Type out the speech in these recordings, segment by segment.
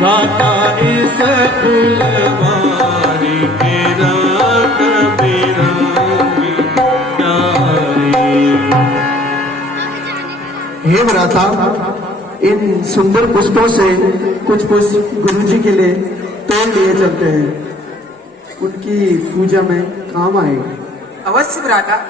गाता इस फुलवारी के रात बिरंगी प्यारी। हे भ्राता, इन सुंदर पुष्पों से कुछ पुष्प गुरुजी के लिए तोड़ लिए चलते हैं, उनकी पूजा में काम आएगा। अवश्य भ्राता।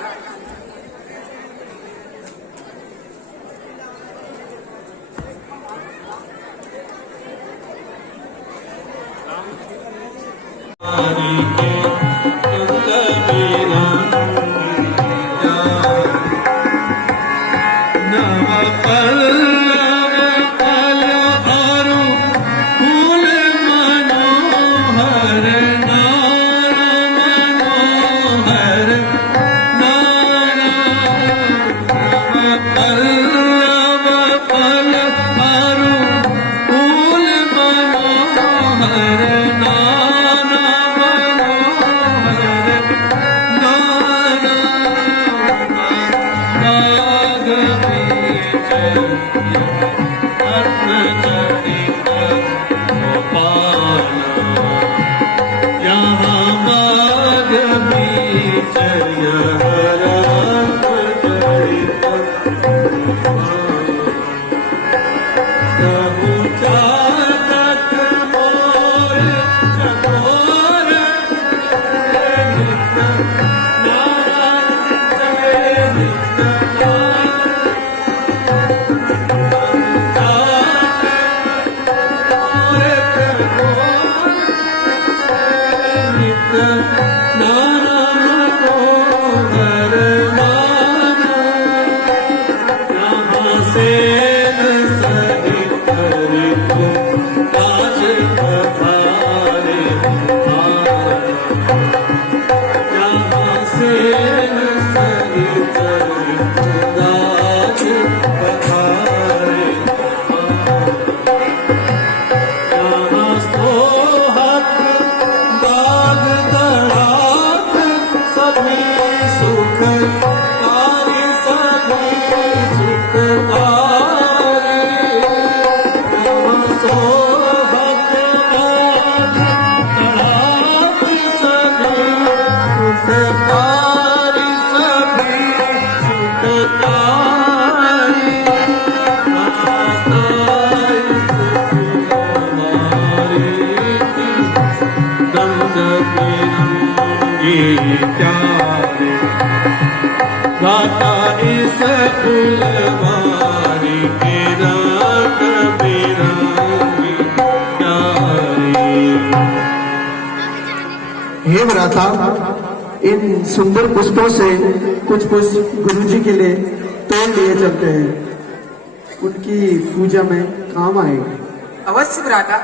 प्यारे गाता इस फुलवारी के रंग बिरंगी प्यारे। हे भ्राता, इन सुंदर पुष्पों से कुछ पुष्प गुरुजी के लिए तोड़ लिए चलते हैं, उनकी पूजा में काम आएगी। अवश्य भ्राता।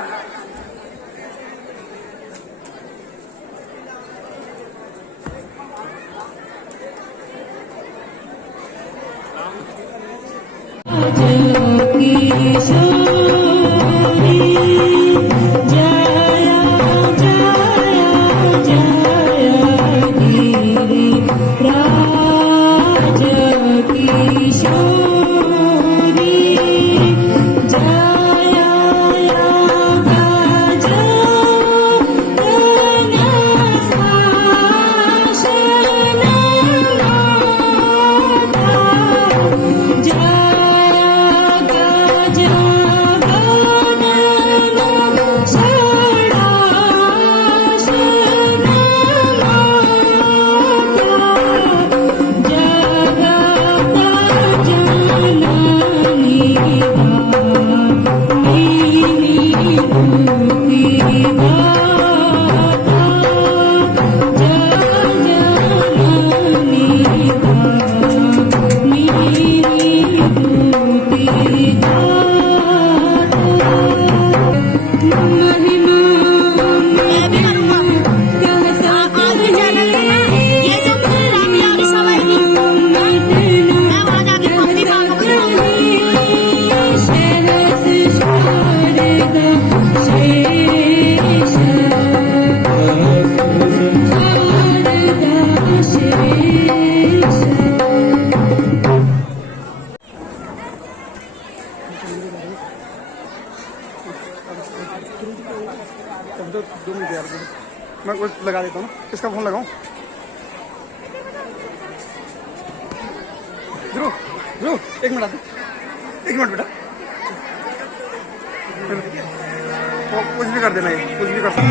मैं कुछ लगा देता हूँ। किसका फोन लगाऊं? ध्रुव, ध्रुव, एक मिनट बेटा। तो कुछ भी कर देना, ये कुछ भी कर सकते।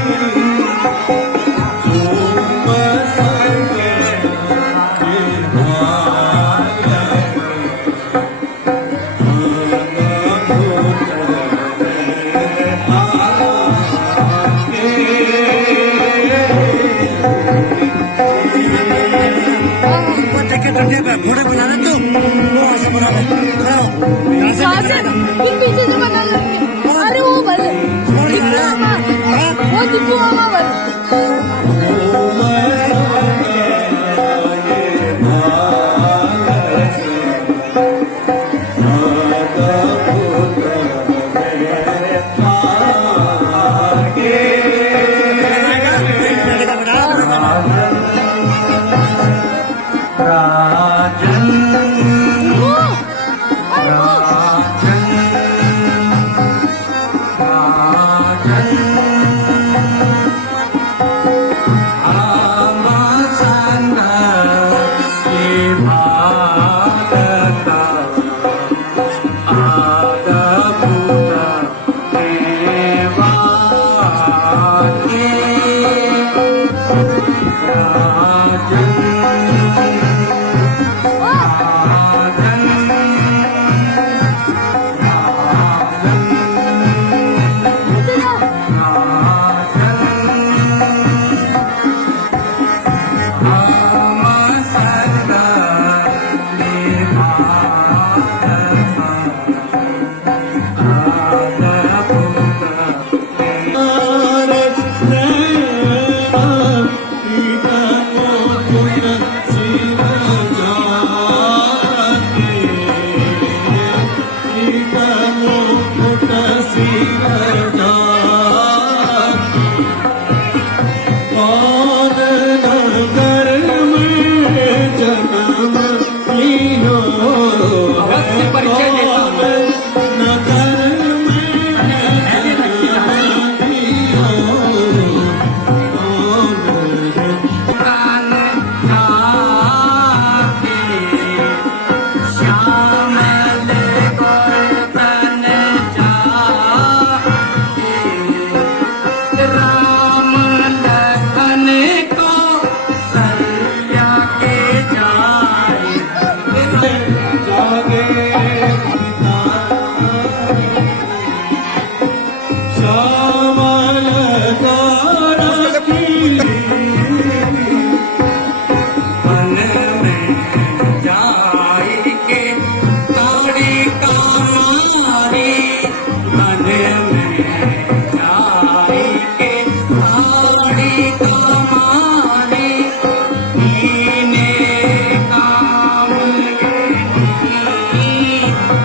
घोड़े बना रहे तो वो ऐसे बना रहे पीछे से बना लेंगे। अरे वो भले वो दिखू मामा भले।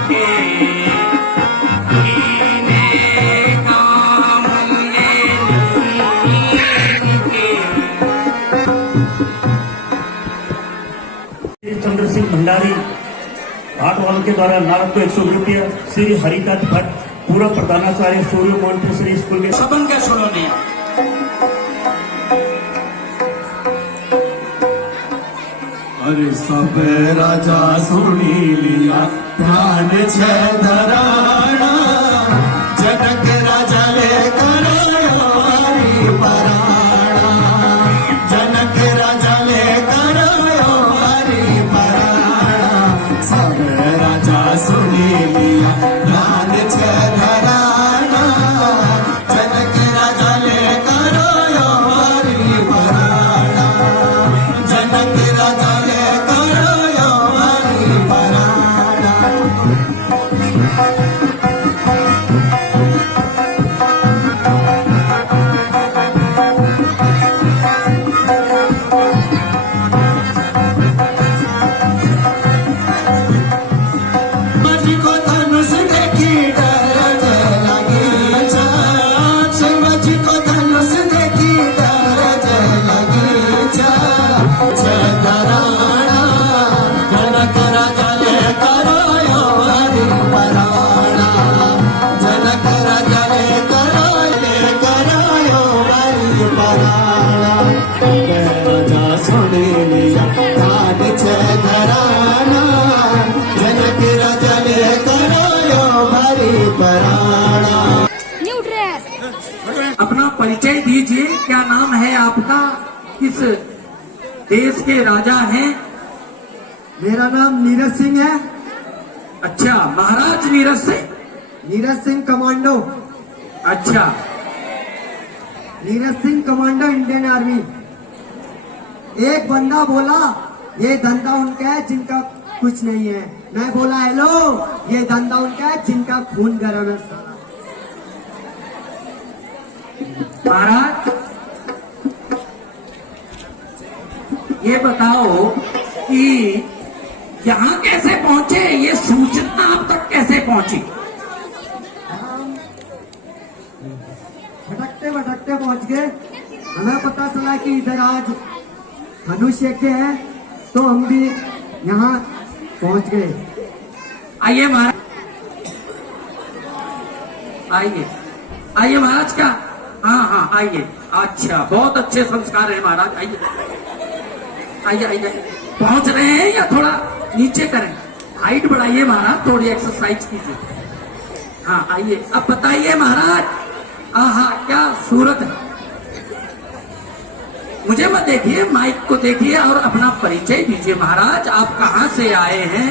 के कीने काम ये नसीब के। श्री चंद्र सिंह भंडारी आठवाल के द्वारा नारद को 100 रुपया, श्री हरिदत्त भट्ट पूर्व प्रधानाचार्य सूर्य मॉन्टेसरी स्कूल के सबन क्या सुनो ने अरे सब राजा सुनी लिया ध्यान छे धराना, जनक राजा ले करो हरि पराणा, जनक राजा ले करो हरि पराणा, सब राजा सुनी लिया ध्यान छे धराना, जनक राजा ले करो हरि पराणा, जनक राजा ले करो हरि पराणा। शिवजी को धनुष देखी डर लगी जा, शिवजी को धनुष देखी डर लगी जा, जय धराणा जनक राजा ले करो हरि पराणा, जनक राजा ले करो हरि पराणा, राजा सुनी लिया ध्यान छे धराना, जनक राजा ले करो हरि पराणा। नहीं उठ रहे हैं। अपना परिचय दीजिए, क्या नाम है आपका, किस देश के राजा हैं? मेरा नाम नीरज सिंह है। अच्छा, महाराज नीरज सिंह। नीरज सिंह कमांडो। अच्छा, Neeraj Singh commando Indian army. एक बंदा बोला ये धंधा उनका है जिनका कुछ नहीं है, मैं बोला हेलो ये धंधा उनका है जिनका खून गर्म है। महाराज ये बताओ कि यहाँ कैसे पहुंचे, ये सूचना आप तक कैसे पहुंची? भटकते भटकते पहुंच गए, हमें पता चला कि इधर आज धनुष यज्ञ है, तो हम भी यहाँ पहुंच गए। आइए महाराज, आइए आइए महाराज, क्या? हाँ हाँ आइए। अच्छा, बहुत अच्छे संस्कार है महाराज, आइए आइए आइए। पहुंच रहे हैं या थोड़ा नीचे करें? हाइट बढ़ाइए महाराज, थोड़ी एक्सरसाइज कीजिए। हाँ आइए, अब बताइए महाराज, हाँ क्या सूरत है? मुझे मत देखिए, माइक को देखिए और अपना परिचय दीजिए महाराज। आप कहाँ से आए हैं,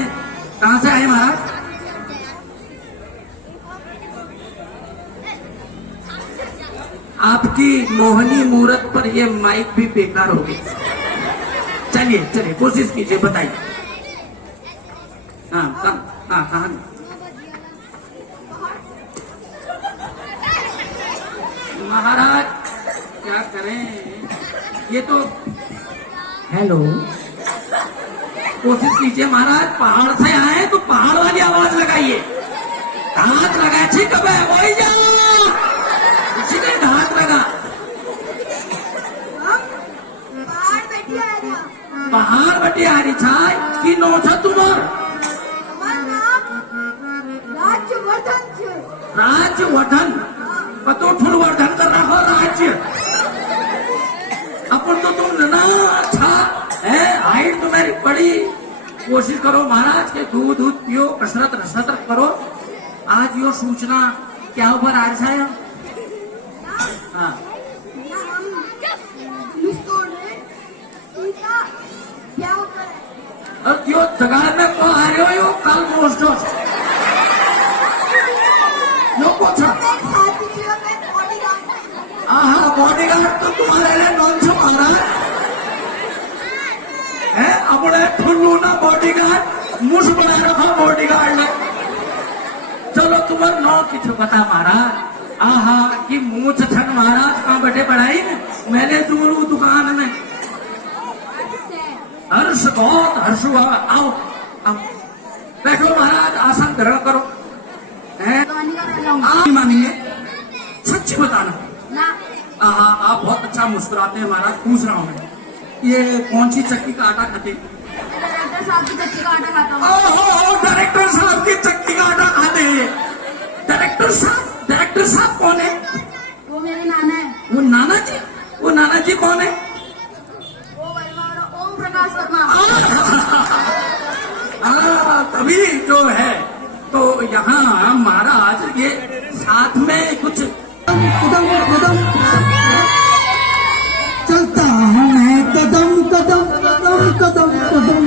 कहाँ से आए महाराज? आपकी मोहनी मूरत पर ये माइक भी बेकार हो गई। चलिए चलिए, कोशिश कीजिए, बताइए। हाँ कहाँ? महाराज क्या करें, ये तो हेलो, कोशिश कीजिए महाराज। पहाड़ से आए तो पहाड़ वाली आवाज लगाइए। हाथ लगा, ठीक है वही जा, उसी ने हाथ लगा। पहाड़ बटी आ रही छाय कि नो छ तुम्हार राज्य वर्धन, पतो ठुल वर्धन कर रहा हो राज्य। अपन तो तुम ना अच्छा है, हाइट तुम्हारी बड़ी। कोशिश करो महाराज के दूध पियो, कसरत करो। आज यो सूचना क्या ऊपर आ रहा है? हाँ और यो जगह में को आ रहे हो, यो कल मोस्ट यो कुछ बॉडीगार्ड तो तुम्हारे लिए नॉन छो महाराज है। अपने ठुल्लू ना बॉडीगार्ड मुझ बना रखा बॉडीगार्ड ने। चलो तुम्हारे नौ किछ बता महाराज। आहा कि मूछ छन महाराज, कहाँ बैठे पढ़ाई में मैंने दूरू दुकान में। हर्ष बहुत हर्ष हुआ। आओ आओ बैठो महाराज, आसन ग्रहण करो। हैं? कहानी का रह जाऊंगा आप नहीं मानेंगे, सच्ची बताना। ना। आप बहुत अच्छा मुस्कुराते हैं महाराज। पूछ रहा हूँ मैं, ये कौन सी चक्की का आटा खाते हैं? डायरेक्टर साहब की चक्की का आटा खाता हूँ। डायरेक्टर साहब की चक्की का आटा खाते हैं। डायरेक्टर साहब कौन है? वो मेरे नाना है। वो नाना जी कौन है? वो हमारा ओम प्रकाश वर्मा। तभी जो है, तो यहाँ महाराज ये साथ में कुछ कदम कदम चलता हूँ मैं, कदम कदम कदम कदम कदम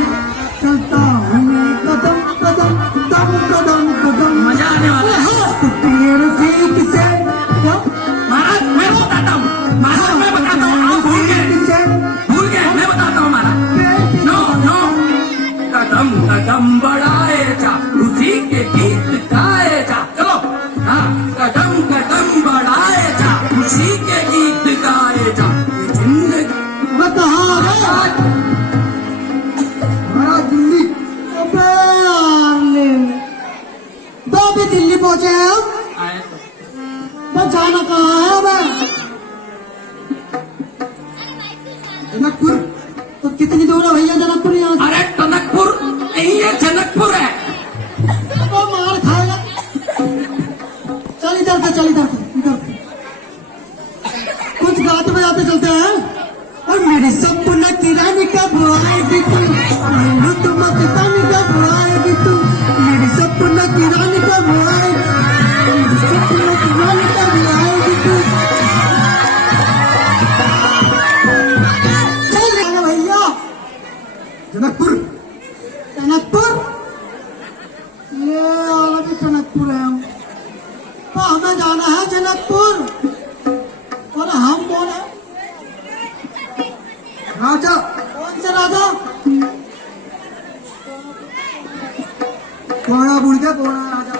चलता हूँ मैं, कदम कदम कदम कदम कदम। मजा आने वाला है। तो पेड़ सीख से महाराज मैं बताता हूँ, आप भूल गए, मैं बताता हूँ महाराज। नो, कदम कदम बढ़ाए जा, उसी के गीत गाए जा। चलो, हाँ, कदम कदम बढ़ाए जा, उसी के गीत गाए जा। जिंदगी दिल्ली तो अभी दिल्ली पहुंचे हैं हम। आए तो बस जाना कहाँ है हमें? जनकपुर। तो कितनी दूर है भैया जनकपुर यहाँ से? अरे टनकपुर नहीं है, जनकपुर है। तो मार खाएगा। चल इधर से, चल इधर से, इधर से। कुछ गाते बजाते चलते हैं। और मेरे सपना की रानी कब आएगी तू, मेरे तुम रानी कब आएगी तू, मेरे सपना की रानी कब आएगी, मेरे सपना की रानी कब आएगी तू। चल भैया जनकपुर। जनकपुर ये अलग जनकपुर है हम। तो हमें जाना है जनकपुर। और हम कौन है? राजा। कौन से राजा? कोणापुर के कोणा राजा।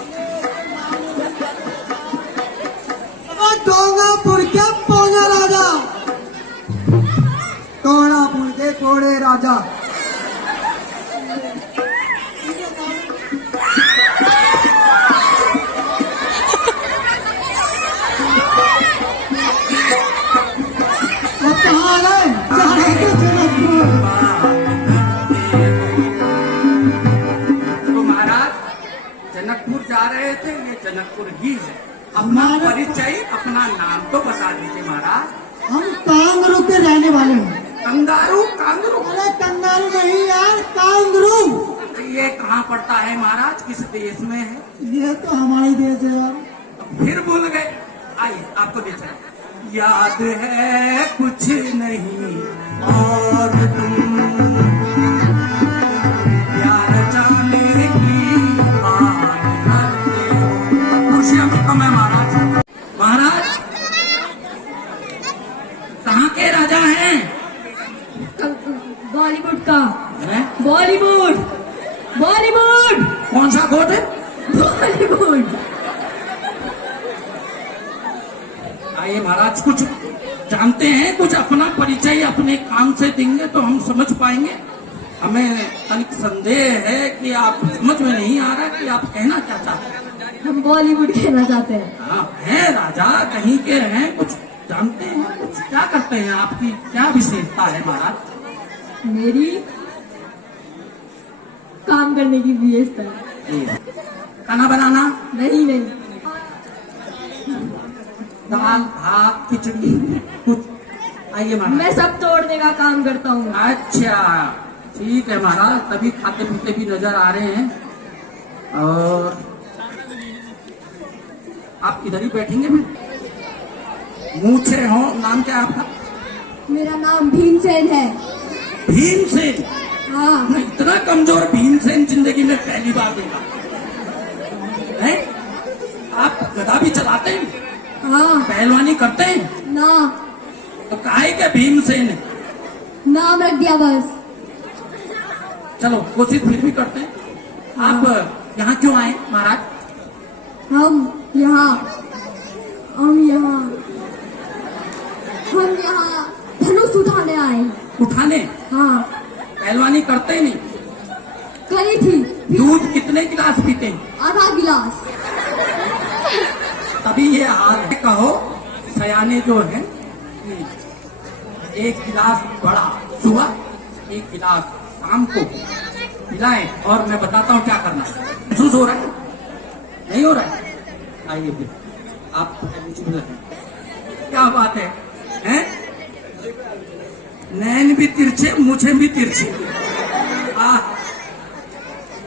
कोणापुर के कोणा राजा। कोणापुर के कोड़े राजा। कहाँ आ गए? जा रहे थे जनकपुर। तो महाराज जनकपुर जा रहे थे, ये जनकपुर ही है। अपना परिचय, अपना नाम तो बता दीजिए महाराज। हम कांगरू के रहने वाले हैं। कंगारू? अरे कंगारू नहीं यार, कांगरू। ये कहाँ पड़ता है महाराज, किस देश में है? ये तो हमारी देश है यार। फिर भूल गए। आइए आपको देख याद है कुछ नहीं और तुम प्यार जाने की खुशियां भी कम है महाराज। महाराज कहाँ के राजा हैं? बॉलीवुड का। हैं? बॉलीवुड। कौन सा कोट है? बॉलीवुड। आइए महाराज, कुछ जानते हैं, कुछ अपना परिचय अपने काम से देंगे तो हम समझ पाएंगे। हमें तनिक संदेह है कि आप समझ में नहीं आ रहा कि आप कहना क्या चाहते हैं। हम बॉलीवुड कहना चाहते हैं। आप हैं राजा, कहीं के हैं, कुछ जानते हैं, कुछ क्या करते हैं, आपकी क्या विशेषता है महाराज? मेरी काम करने की विशेषता है। खाना बनाना? नहीं। दाल भात खिचड़ी कुछ? आइए महाराज। मैं सब तोड़ने का काम करता हूँ। अच्छा ठीक है महाराज, तभी खाते पीते भी नजर आ रहे हैं। और आप इधर ही बैठेंगे? मैं मूछे हो। नाम क्या है आपका? मेरा नाम भीमसेन है। भीमसेन? हाँ। मैं इतना कमजोर भीमसेन जिंदगी में पहली बार देखा है। आप गदा भी चलाते हैं? हाँ। पहलवानी करते हैं? ना। तो काहे के भीमसेन है? नाम रख दिया बस। चलो कोशिश फिर भी करते हैं। आप यहाँ क्यों आए महाराज? हम यहाँ धनुष उठाने आए। उठाने? हाँ। पहलवानी करते ही नहीं? करी थी। दूध कितने गिलास पीते हैं? आधा गिलास। तभी ये हाल है। कहो सयाने जो है एक गिलास बड़ा सुबह, एक गिलास शाम को पिलाएं। और मैं बताता हूँ क्या करना है। महसूस हो रहा है? नहीं हो रहा है? आइए फिर आप क्या बात है, हैं? नैन भी तिरछे, मुझे भी तिरछे।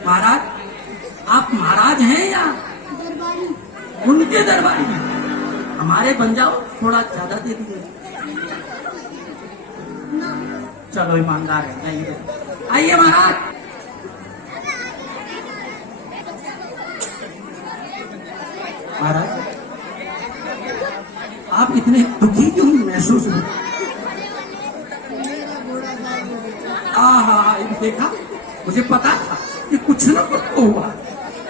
महाराज, आप महाराज हैं या दरबारी। उनके दरबारी में? हमारे बन जाओ, थोड़ा ज्यादा दे दीजिए। चलो ईमानदार है, नहीं दे। आइए महाराज। महाराज, आप इतने दुखी क्यों महसूस हुए? हाँ, देखा, मुझे पता था कि कुछ न कुछ तो हुआ।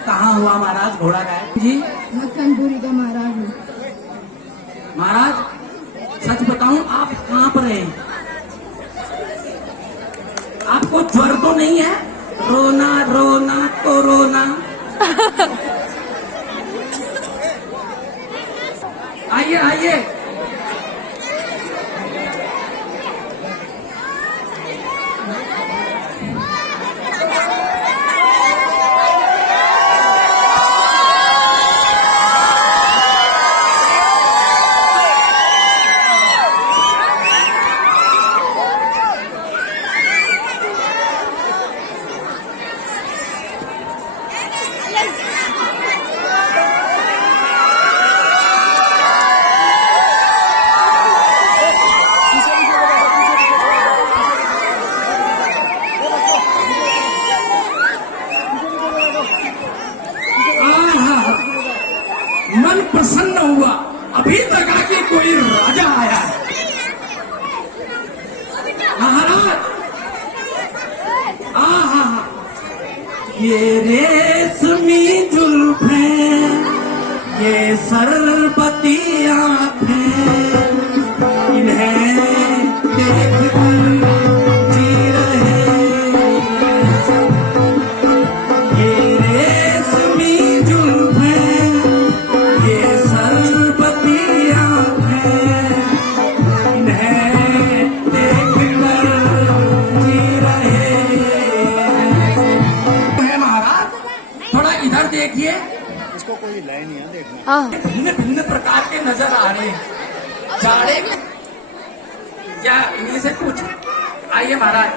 कहाँ हुआ महाराज घोड़ा गायब? जी मक्खनपुरी का महाराज हूँ। महाराज, सच बताऊं, आप कांप रहे हैं। आपको ज्वर तो नहीं है? रोना रोना तो रोना। आइए आइए। मन प्रसन्न हुआ। अभी तक आके कोई राजा आया है। महाराज, ये रेशमी जुल्फें, ये सरबती आंखें, इन्हें देख जी रहे। ये रेशमी जुल्फें, ये सरबती आंखें, इन्हें देख जी रहे। महाराज, थोड़ा इधर देखिए। इसको कोई लाइन नहीं है देखना। भिन्न भिन्न प्रकार के नजर आ रहे हैं। जाड़े में क्या इन्हीं से पूछ? आइए महाराज,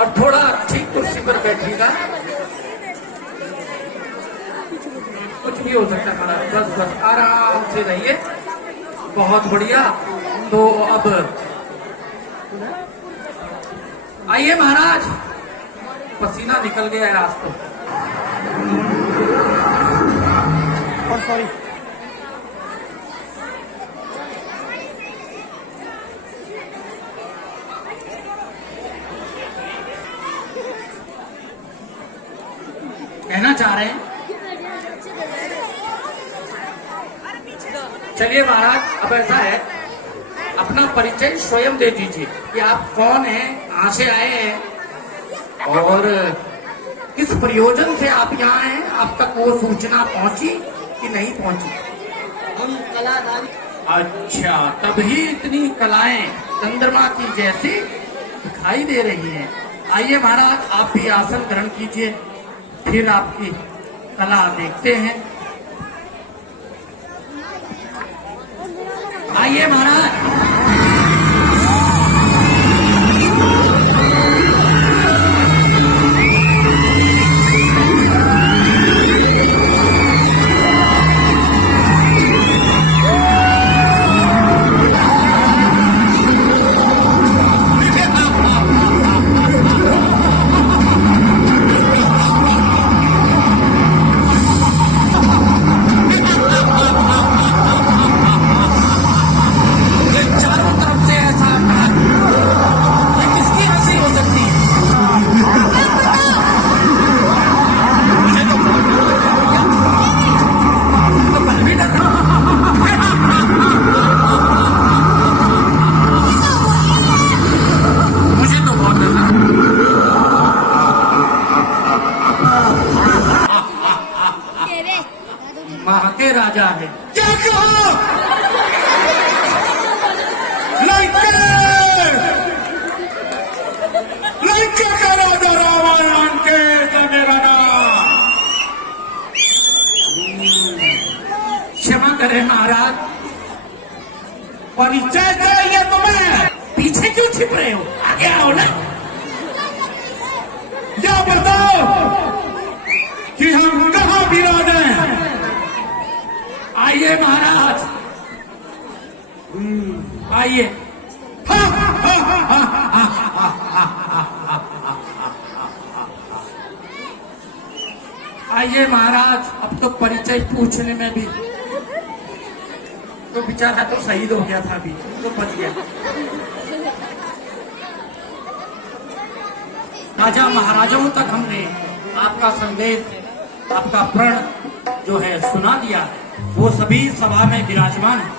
और थोड़ा ठीक कुर्सी पर बैठिएगा। कुछ भी हो सकता है महाराज, बस बस आराम से रहिए। बहुत बढ़िया। तो अब आइए महाराज, पसीना निकल गया है आज तो। और सॉरी, कहना चाह रहे हैं? चलिए महाराज, अब ऐसा है, अपना परिचय स्वयं दे दीजिए कि आप कौन हैं, कहाँ से आए हैं और किस प्रयोजन से आप यहाँ हैं। आप तक वो सूचना पहुंची कि नहीं पहुंची? हम कलाकारी। अच्छा, तभी इतनी कलाएं चंद्रमा की जैसी दिखाई दे रही हैं। आइए महाराज, आप भी आसन ग्रहण कीजिए, फिर आपकी कला देखते हैं। आइए महाराज। वहां के राजा है। क्या कहा? लंके का राजा रावण, लंकेश है मेरा नाम। क्षमा करें महाराज, परिचय चाहिए तुम्हें? पीछे क्यों छिप रहे हो? आगे आओ ना। क्या बताओ कि हम कहाँ विराजे? आइए महाराज, आइए। आइए महाराज, अब तो परिचय पूछने में भी तो बेचारा तो शहीद हो गया था, अभी तो बच गया। राजा महाराजाओं तक हमने आपका संदेश, आपका प्रण जो है सुना दिया, वो सभी सभा में विराजमान है।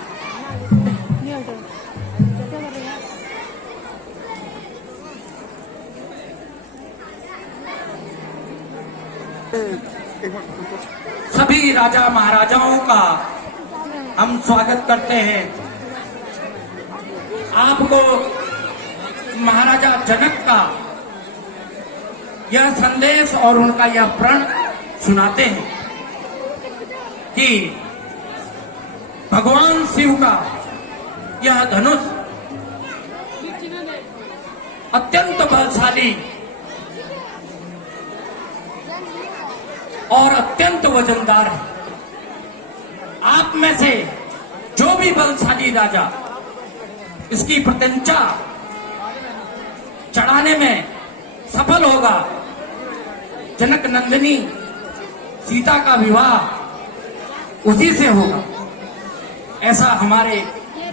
सभी राजा महाराजाओं का हम स्वागत करते हैं। आपको महाराजा जनक का यह संदेश और उनका यह प्रण सुनाते हैं कि भगवान शिव का यह धनुष अत्यंत बलशाली और अत्यंत वजनदार है। आप में से जो भी बलशाली राजा इसकी प्रत्यंचा चढ़ाने में सफल होगा, जनक नंदिनी सीता का विवाह उसी से होगा, ऐसा हमारे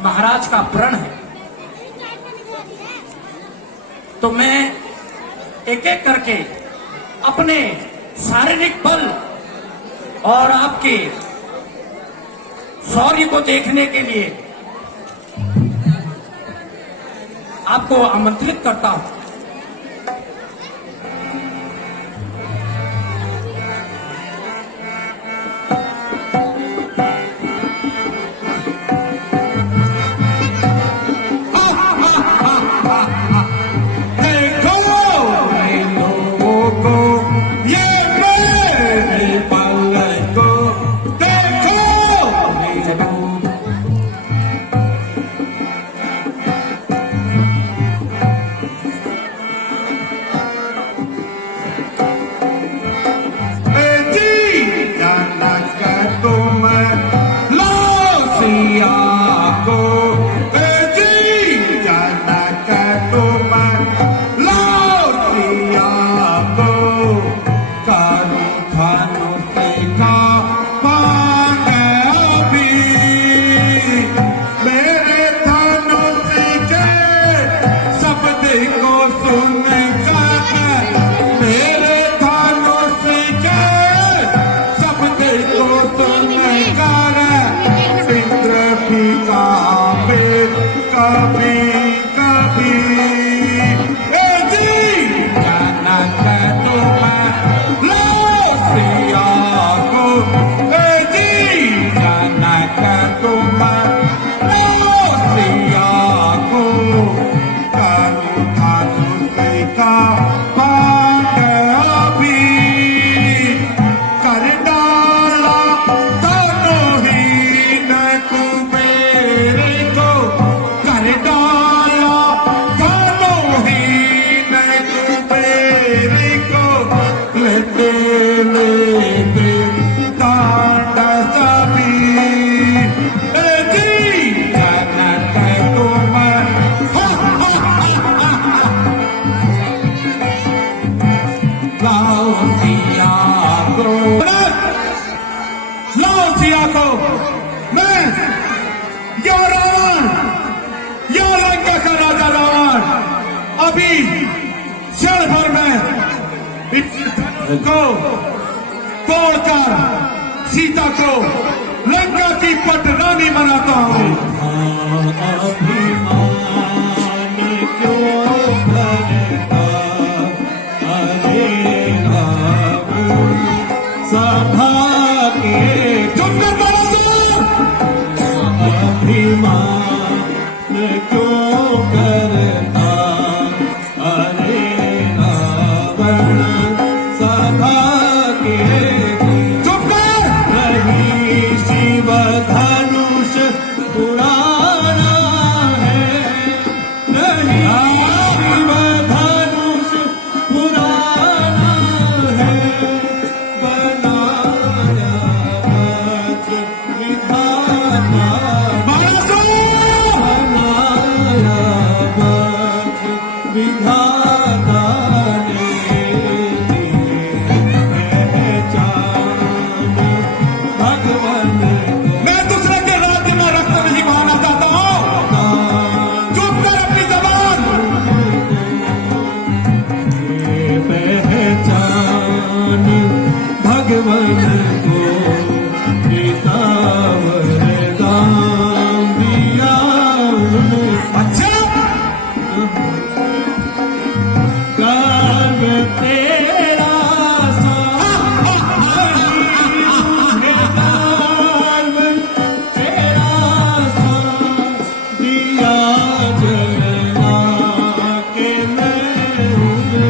महाराज का प्रण है। तो मैं एक एक करके अपने शारीरिक बल और आपके शौर्य को देखने के लिए आपको आमंत्रित करता हूं। क्षण भर में को तोड़कर सीता को लंका की पटरानी बनाता हूँ। सभा के धनुष उड़ाना है, नहीं शिव धनुष उड़ाना है, बनाया मत विधाता, बनाया मत विधाता ने पहचान भगवन को। मैं दूसरे के राज्य में रक्त नहीं बहाना चाहता हूँ। चुप कर अपनी जबान। पहचान भगवन को पिता वरदान दिया। अच्छा कर्म तेरा कर्म तेरा दिया जलना के मैं उनको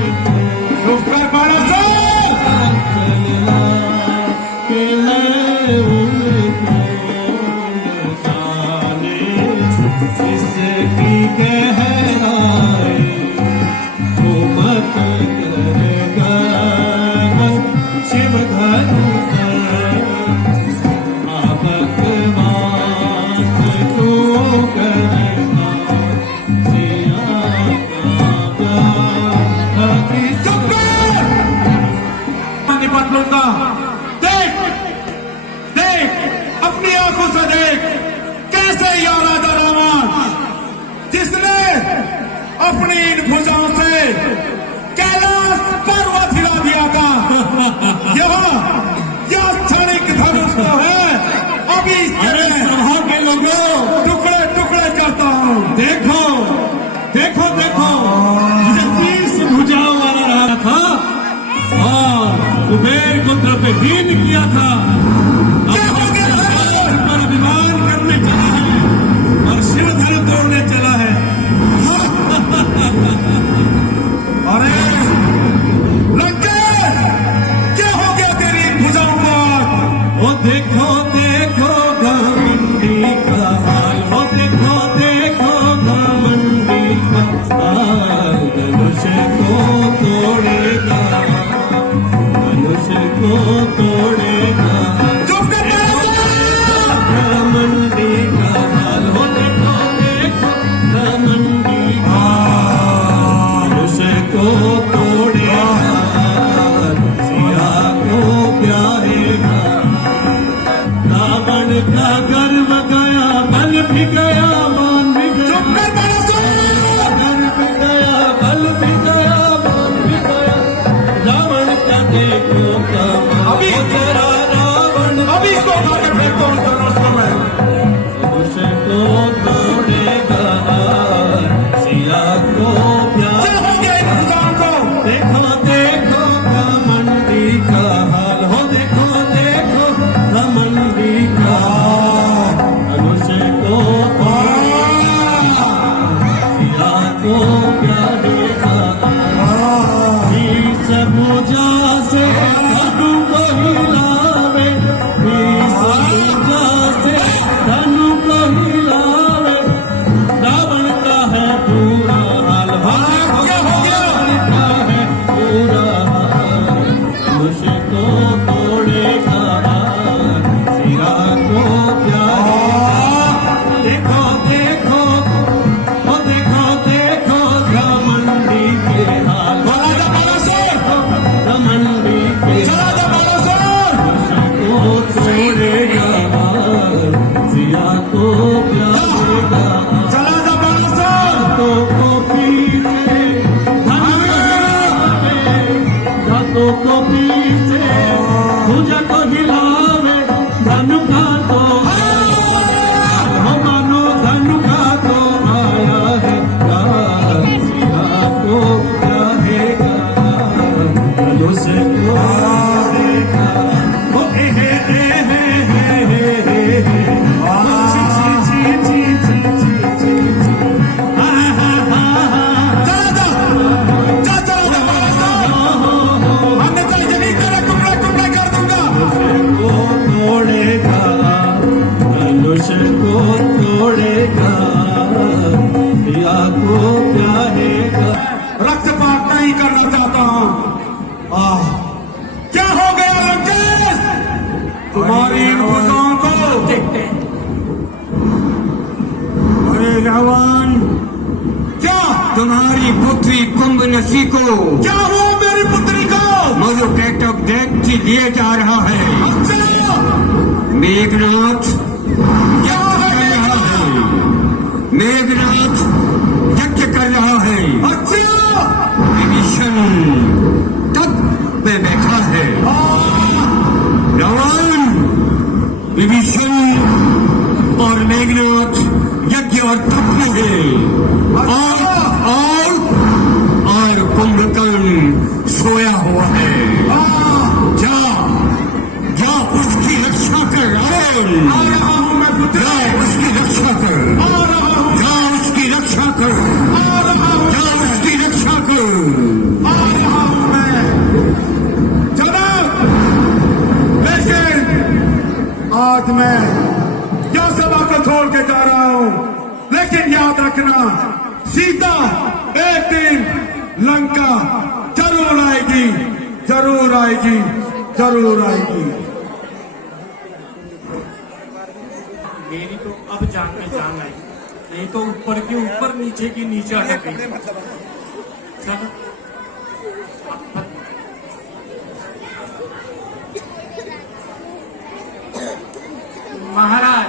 चुप कर बालक। जलना के मैं उनको जाने इसकी गहराई वो मत करेगा शिव धनुष आपक वास तो करना सिया का चुप कर। निपट लूंगा। देख देख अपनी आंखों से देख कैसे यह राजा रावण जिसने अपनी इन भुजाओं से कैलाश पर्वत हिला दिया था यह क्षणिक धनुष तो है। अभी अरे सभा के लोगों टुकड़े टुकड़े करता हूँ। देखो देखो देखो ये 30 भुजाओं वाला रहा था और कुबेर को द्रव्यहीन किया था। क्या हो गया? पर अभिमान करने चला है और शिव धन तोड़ने चला है। अरे लंके क्या हो गया तेरी भुजाओं पर? वो देखो देखो घमंडी का हाल, वो देखो देखो घमंडी का हाल। मनुष्य को तोड़ेगा, मनुष्य को तोड़ेगा। चुप कर घमंडी का हाल, वो देखो देखो घमंडी का हाल। मनुष्य को तोड़ेगा, सिया को प्यारेगा। रावण का गर्व गया, बल भी गया, मान भी गया। गर्व भी गया, बल भी गया, मान भी गया। रावण का देखो कमाल, अभी जरा रावण अभी इसको उठा के फेंको उस धनुष को मैं। मनुष्य को तोड़ेगा, सिया को प्यार। क्या हो गया इन भुजाओं को? देखो देखो घमंडी का हाल, हो देखो देखो घमंडी का हाल। मनुष्य को सिया को प्यारेगा। बीस भुजा से धनु को हिलावे, बीस भुजा से धनु को हिलावे। रावण का है पूरा हाल, क्या हो गया? रावण का है पूरा हाल। मनुष्य को तोड़ेगा, सिया को प्यारेगा। देखो देखो ओ देखो देखो घमंडी के हाल, घमंडी के हाल। मनुष्य को तोड़ेगा, सिया को प्यारेगा। हाथों को पीछे हाथों को पीछे भुजा को हिलावे। धनु का तो मानो धनु का तो आया है काल। सिया को प्यारेगा, धनुष को प्यारेगा। ओ हे हे हे हे हे तुम्हारी इन भुजाओं को देखते हैं। अरे रावण, क्या तुम्हारी पुत्री कुंभनसी को, क्या वो मेरी पुत्री को मधुकेट ऑफ डेथ लिए जा रहा है? अच्छा, मेघनाथ क्या कर रहा है? मेघनाथ यज्ञ कर रहा है। अच्छा, विभीषण तप में बैठा है। रावण, विभीषण और मेघनाथ यज्ञ और तप में है। और कुंभकर्ण सोया हुआ है। जा जा उसकी रक्षा कर। आ रहा हूं मैं पुत्र, जा उसकी रक्षा कर। आ रहा हूं, जा उसकी रक्षा कर। आ रहा हूं, जा उसकी रक्षा कर। आ रहा हूं मैं जनाब, लेकिन आज मैं क्या सभा को छोड़ के जा रहा हूं, लेकिन याद रखना सीता एक दिन लंका जरूर आएगी, जरूर आएगी, जरूर आएगी। मेरी तो अब जान में जान आई, नहीं तो ऊपर की ऊपर नीचे की नीचे अटक गई। चलो महाराज,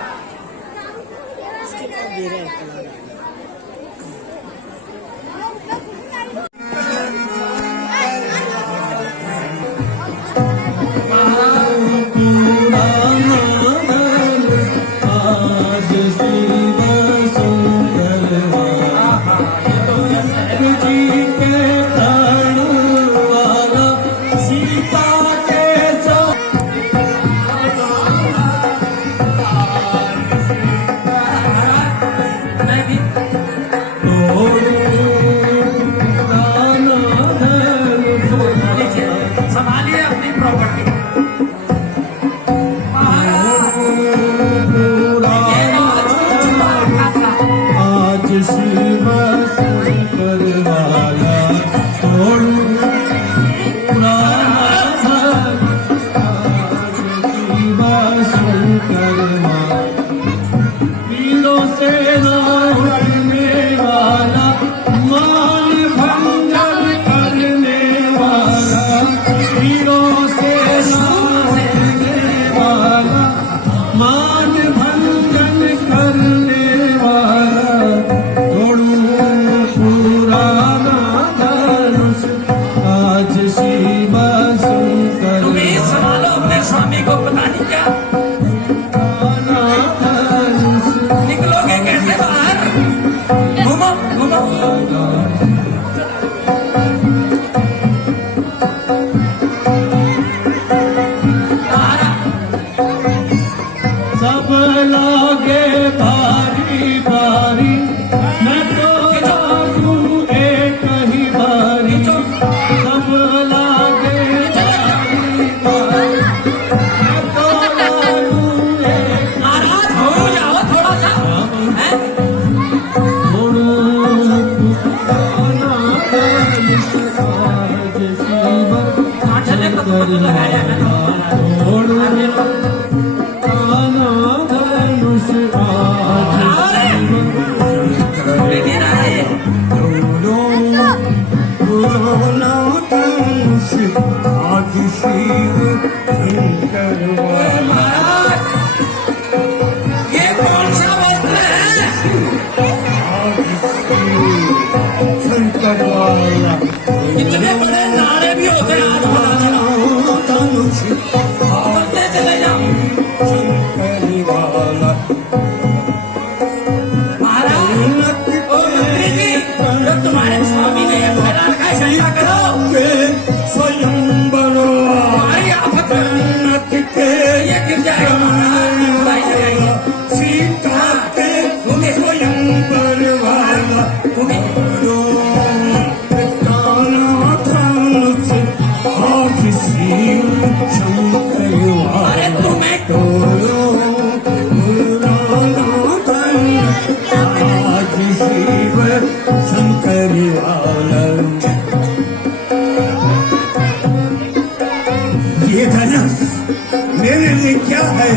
आज शिव सुंदर जी के प्राण वाला सीता के जो मैं भी संभालिए अपनी प्रॉपर्टी। आज शिव शंकर वाला तोड़ू प्राण आज शिव शंकर वाला वीरों से लड़ने वाला मान भंजन करने वाला वीरों से लड़ने वाला मान भंजन करने वाला तोड़ू पुराना धनुष आज शिव शंकर तुम ही संभालो अपने स्वामी को, पता नहीं क्या वाला धनुष निकलोगे कैसे बाहर? घूमो घूमो। सब लागे भारी भारी, मैं तो लागू एक ही बारी। सब लागे भारी भारी, मैं तो लागू एक महाराज हो जाओ थोड़ा सा, हैं? छोड़ू पुराना धनुष आज शिव वहाँ चले तो तुमको लगाया है। छोड़ू पुराना धनुष है।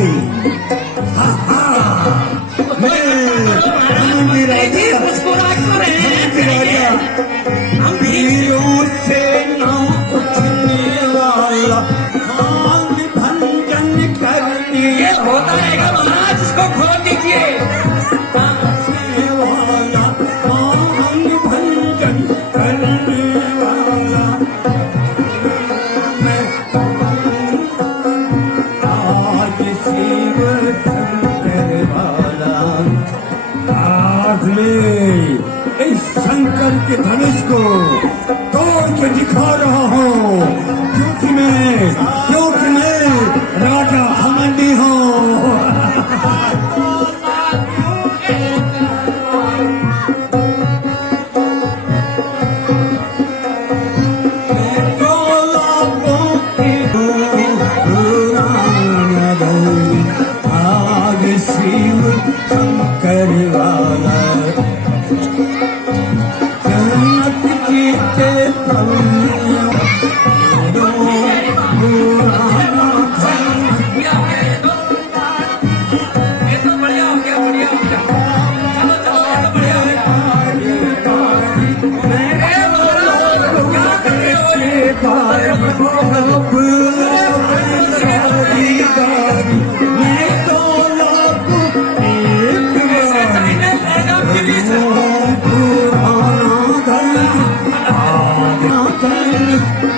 हाँ हाँ, मैं घमंडी राजा, घमंडी राजा, वीरों से ना उठने वाला, मांग भंजन करने ये होता रहेगा महाराज, इसको खोल दीजिए। वाला, मांग भंजन करने वाला, मैं आज शिव शंकर वाला, आज मैं इस शंकर के धनुष को तोड़ के दिखा रहा हूँ, क्योंकि मैं राजा घमंडी हूँ। आज शिव शंकर वाला, जन्नत जीते ये तो बढ़िया हो गया, बढ़िया हो गया। चलो चलो, ये तो बढ़िया हो गया। अरे महाराज, क्या कर रहे हो मैं तो लाखों एक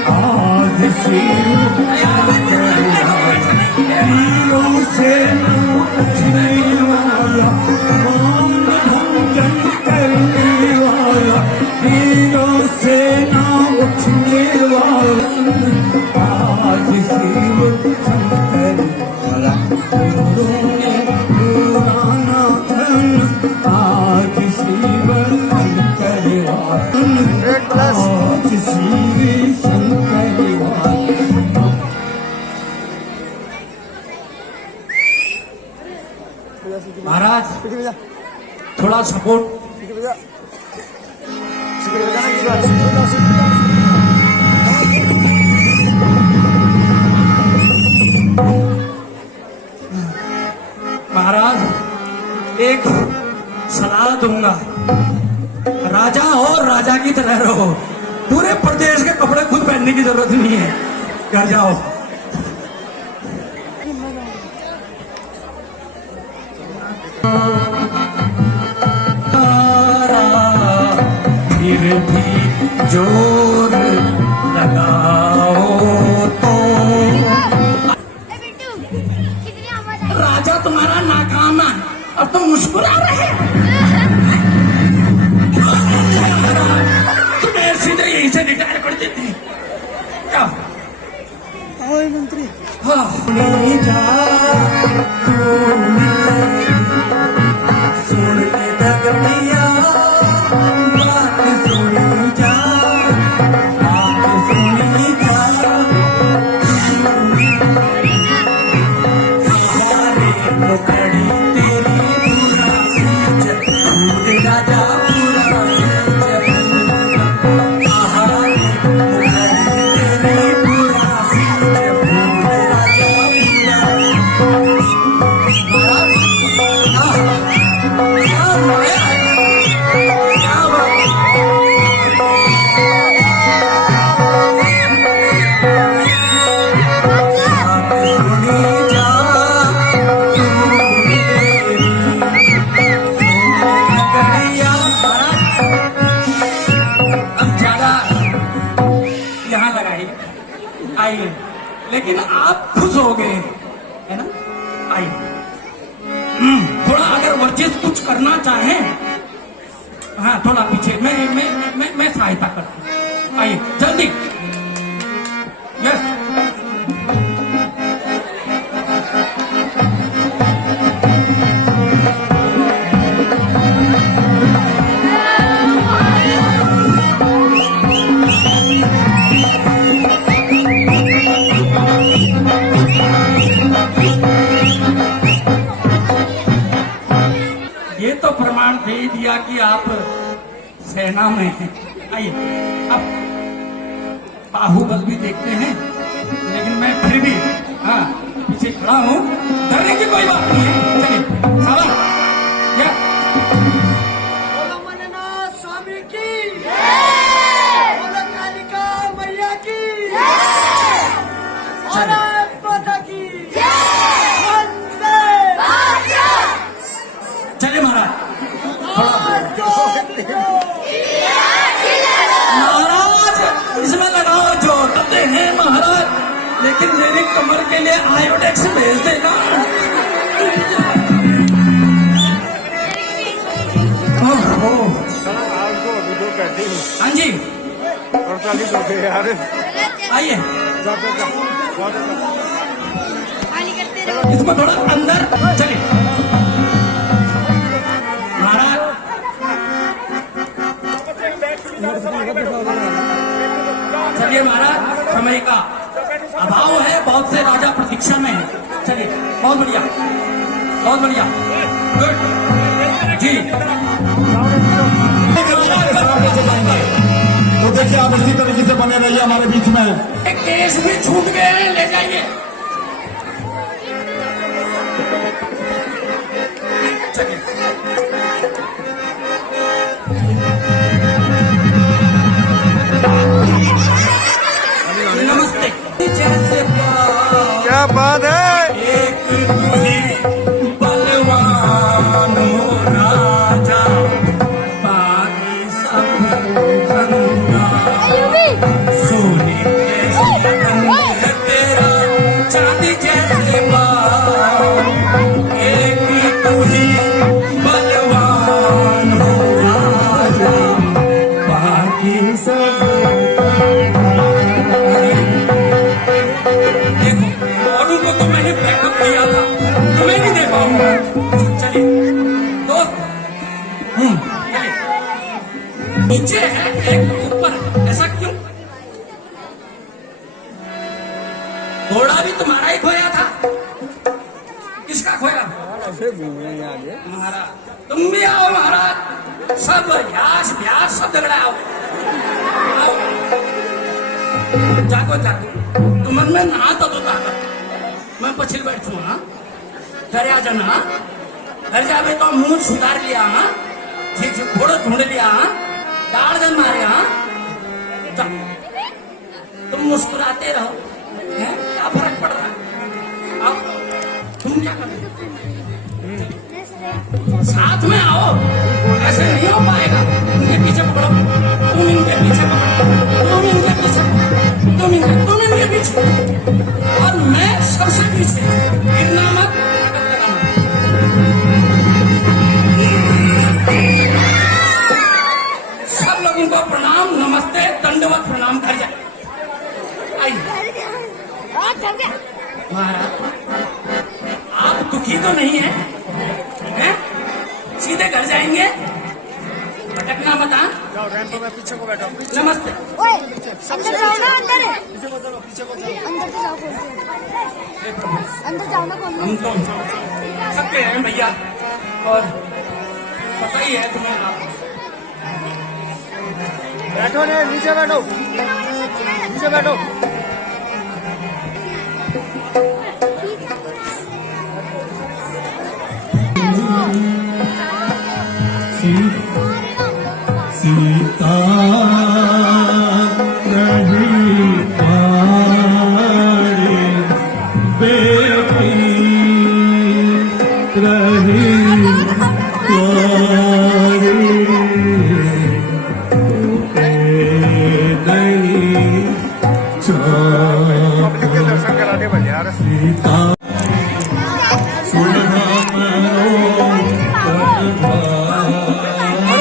आज शिव वीरों से उठने वाला, मांग भंजन करने वाला, वीरों से ना उठने वाला, आज शिव शंकर वाला, पुराना धन, आज शिव शंकर वाला, आज शिव शंकर वाला। महाराज, थोड़ा सपोर्ट। महाराज, एक सलाह दूंगा, राजा हो, राजा की तरह रहो। पूरे प्रदेश के कपड़े खुद पहनने की जरूरत नहीं है, घर जाओ। फिर भी जोर लगाओ तो राजा तुम्हारा नाकाम है, अब तुम मुस्कुरा रहे हो। तुम्हें सीधे यहीं से रिटायर कर देते हैं क्या? मंत्री, हाँ, सुन के दगड़िया, बात सुनी जा, बात सुनी जा, सारे पकड़ी तेरी पूरा सींच, पूरे राजा पूरा सींच, आहारे पकड़ी तेरी पूरा सींच, पूरे राजा आइए, लेकिन आप खुश हो गए है ना? आइए, थोड़ा अगर वर्जिश कुछ करना चाहें, हाँ थोड़ा पीछे, मैं सहायता करता हूँ। आइए जल्दी, यस। ये तो प्रमाण दे दिया कि आप सेना में हैं। आइए, अब बाहुबल भी देखते हैं, लेकिन मैं फिर भी हाँ पीछे खड़ा हूँ, डरने की कोई बात नहीं है। चलिए सावधान। या बोलो मननाथ स्वामी की, बोलो कालिका मैया की, भारत माता की, वंदे चलिए महाराज। महाराज इसमें लगाओ जो करते हैं महाराज, लेकिन मेरी कमर के लिए आयोडेक्स भेज देना। हाँ जी आइए, इसको थोड़ा अंदर चलिए महाराज। चलिए महाराज, समय का अभाव है, बहुत से राजा प्रतीक्षा में है। चलिए बहुत बढ़िया, बहुत बढ़िया, गुड जी। तो देखिए आप इसी तरीके से बने रहिए हमारे बीच में। एक केस भी छूट गए हैं, ले जाइए। चलिए नमस्ते। जैसे क्या बात है। एक तुझी बलवान हो राजा, बाकी सब गंगा। सोने जैसे रंग है तेरा, चांदी जैसे बाल। एक तुझी बलवान हो राजा, बाकी सब। देखो औरों को तो मैंने बैकअप दिया था, तुम्हें नहीं दे पाऊंगा। चलिए दोस्त, चलिए। नीचे है एक ऊपर, ऐसा क्यों? घोड़ा भी तुम्हारा ही खोया था। किसका खोया? महाराज तुम भी आओ महाराज, सब यास व्यास सब झगड़ाओ। आओ जागो जागो, तुम मन में ना तो मैं पछिल बैठू। हाँ घर आ जाना, घर जावे तो मुंह सुधार लिया, घोड़ो ढूंढ लिया, गार्डन मारे। हाँ तुम मुस्कुराते रहो, हैं? क्या फर्क पड़ रहा है? आओ, तुम क्या कर रहे हो? साथ में आओ, ऐसे नहीं हो पाएगा। उनके पीछे पकड़ो, तुम इनके पीछे पकड़ो, तुम इनके पीछे, तुम इनके पीछे, और मैं सबसे पीछे। गिरना मत, सब लोगों को प्रणाम, नमस्ते, दंडवत प्रणाम कर जाए। आइए महाराज, आप दुखी तो नहीं है, हैं? सीधे घर जाएंगे, भटकना मत। पीछे को बैठो। नमस्ते। अंदर जाओ ना, अंदर अंदर जाओ, अंदर जाओ ना। हम तो थक गए हैं भैया, और पता ही है तुम्हें। आप बैठो ने, नीचे बैठो, नीचे बैठो। सीता नहीं पारी बेटी रही प्यारी, नहीं दर्शन करा दे भैया। सीता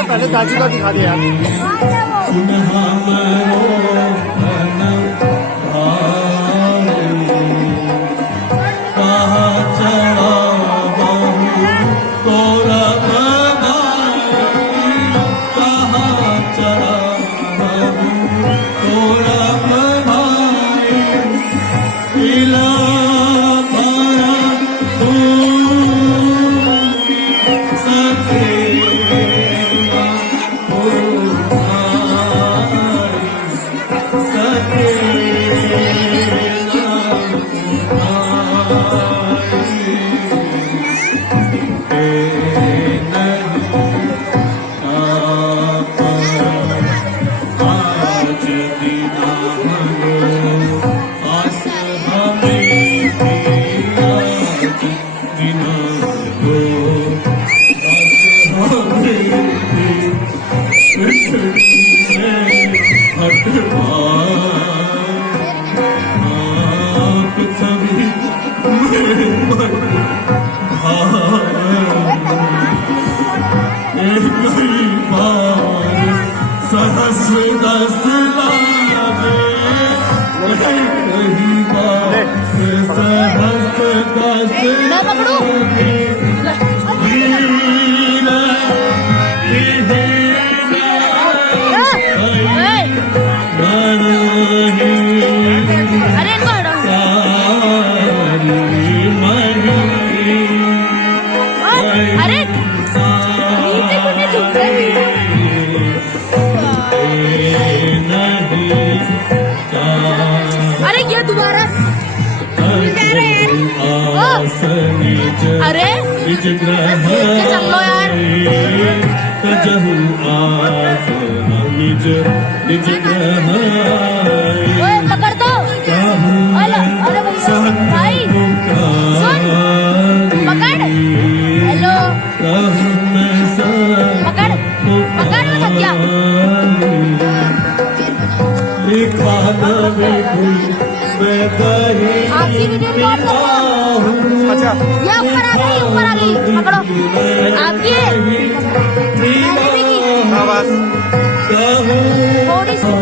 पहले ताजी का दिखा दिया। सके मैं पकड़ू अरे इनको अरे नीचे क्यों नहीं झुक रहे अरे ये दोबारा अरे चल लो यार ओए पकड़ दो अरे भाई सुन पकड़ हेलो पकड़ पकड़ मैं थक गया आपकी वीडियो रिकॉर्ड कर रहा हूँ अच्छा ये ऊपर आ गई पकड़ो आपकी थोड़ी सी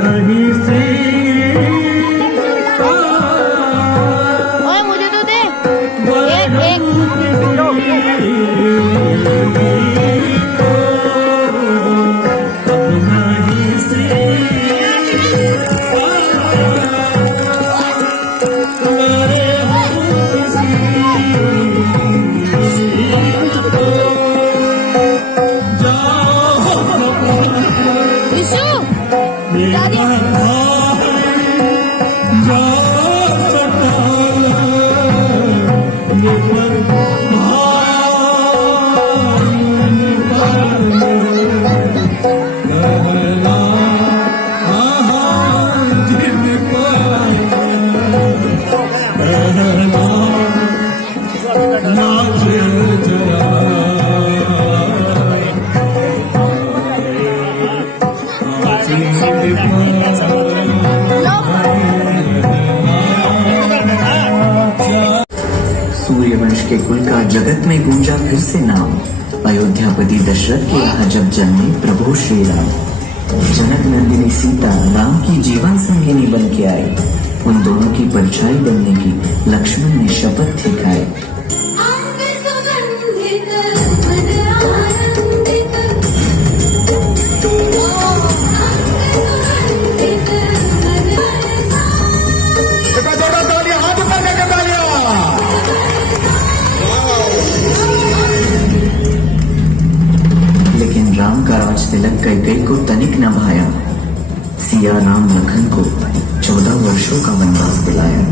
नहीं सी सूर्यवंश के कुल का जगत में गूंजा फिर से नाम। अयोध्यापति दशरथ के यहाँ जब जन्मे प्रभु श्री राम। जनक नंदिनी सीता राम की जीवन संगिनी बन के आई। उन दोनों की परछाई बनने की लक्ष्मण ने शपथ थी खाई। लेकिन राम का राज तिलक कैकेयी को तनिक न भाया। सिया राम लखन को 14 वर्षों का वनवास दिलाया।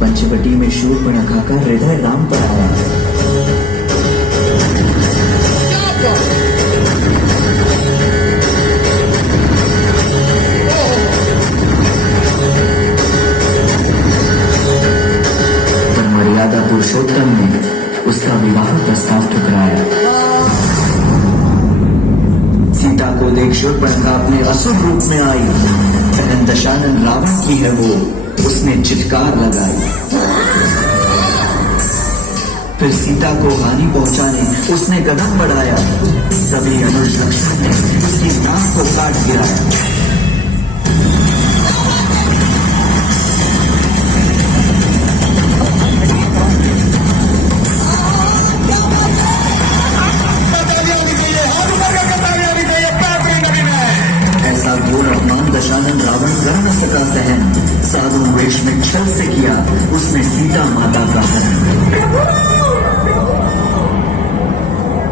पंचवटी में शूर्पणखा का हृदय राम पर आया। पर मर्यादा पुरुषोत्तम ने उसका विवाह प्रस्ताव ठुकराया। सीता को देख शूर्पणखा अपने असुर रूप में आई। बहन दशानन रावण की है वो, उसने चित्कार लगाई। फिर सीता को हानि पहुंचाने उसने कदम बढ़ाया। तभी अनुज लक्ष्मण ने उसकी नाक को काट गिराया। ऐसा घोर अपमान दशानन रावण कर न सका सहन। साधु वेश में छल से किया उसने सीता माता का हरण।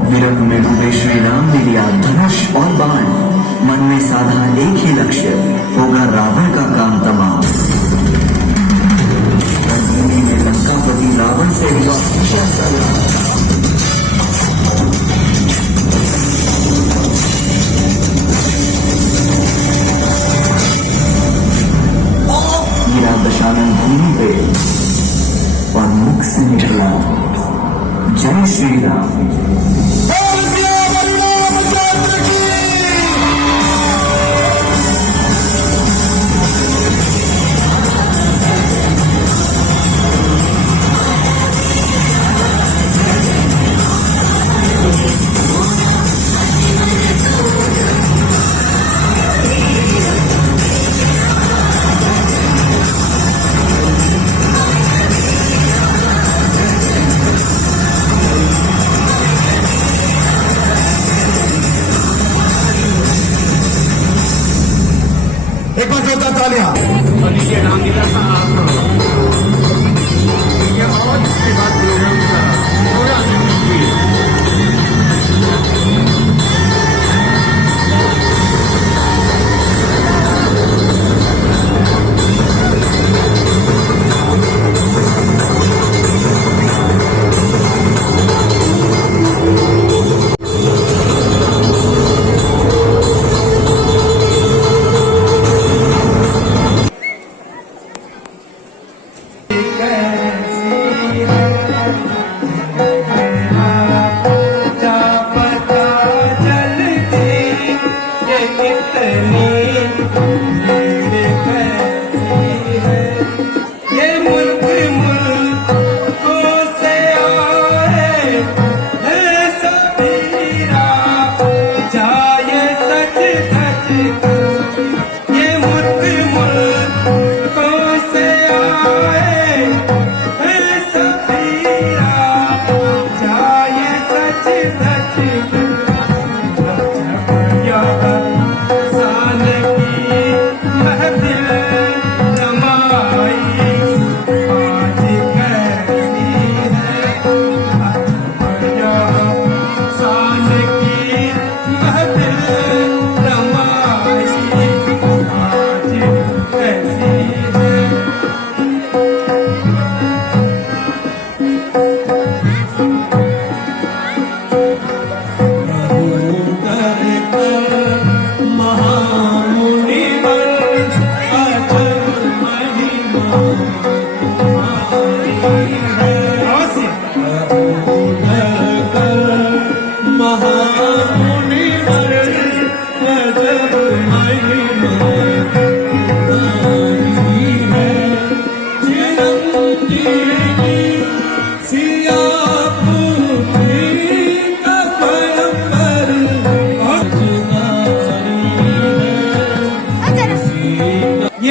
विरह में डूबे श्री राम ने लिया धनुष और बाण। मन में साधा एक ही लक्ष्य, होगा रावण का काम तमाम। भूमि में लंकापति रावण से हुआ क्या सलाह। गिरा दशानन भूमि पे और मुख से निकला जय श्री राम। एक बार जोरदार तालियां। नीचे नाम दिला था आपको। ये और इसके बाद प्रोग्राम का पूरा कैसी है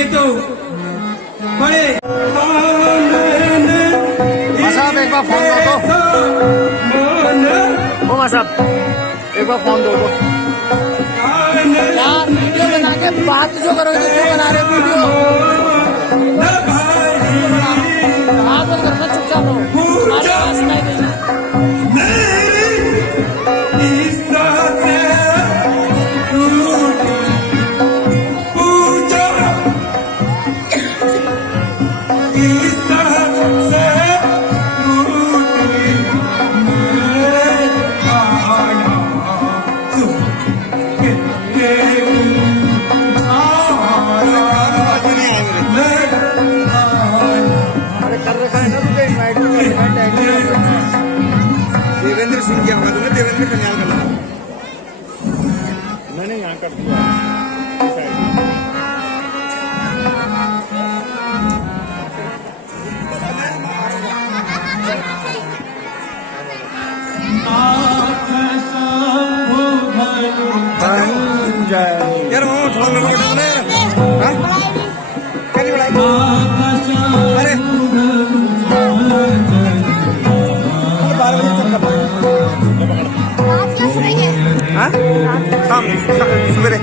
ये तो बड़े साहब एक बार फोन दो तो ओ साहब एक बार फोन दो तो यार वीडियो बना के बात जो करोगे तो क्यों बना रहे वीडियो बात मत करना चुपचाप रहो हमारे पास नहीं देवेंद्र सिंह की आवाज में देवेंद्र कन्याल का नाम मैंने यहाँ कर दिया यार वो थोड़ा मेरे को डालना है हाँ क्या नहीं बढ़ाई अरे 12 बजे तक करना आप क्या सुनेंगे हाँ शाम सवेरे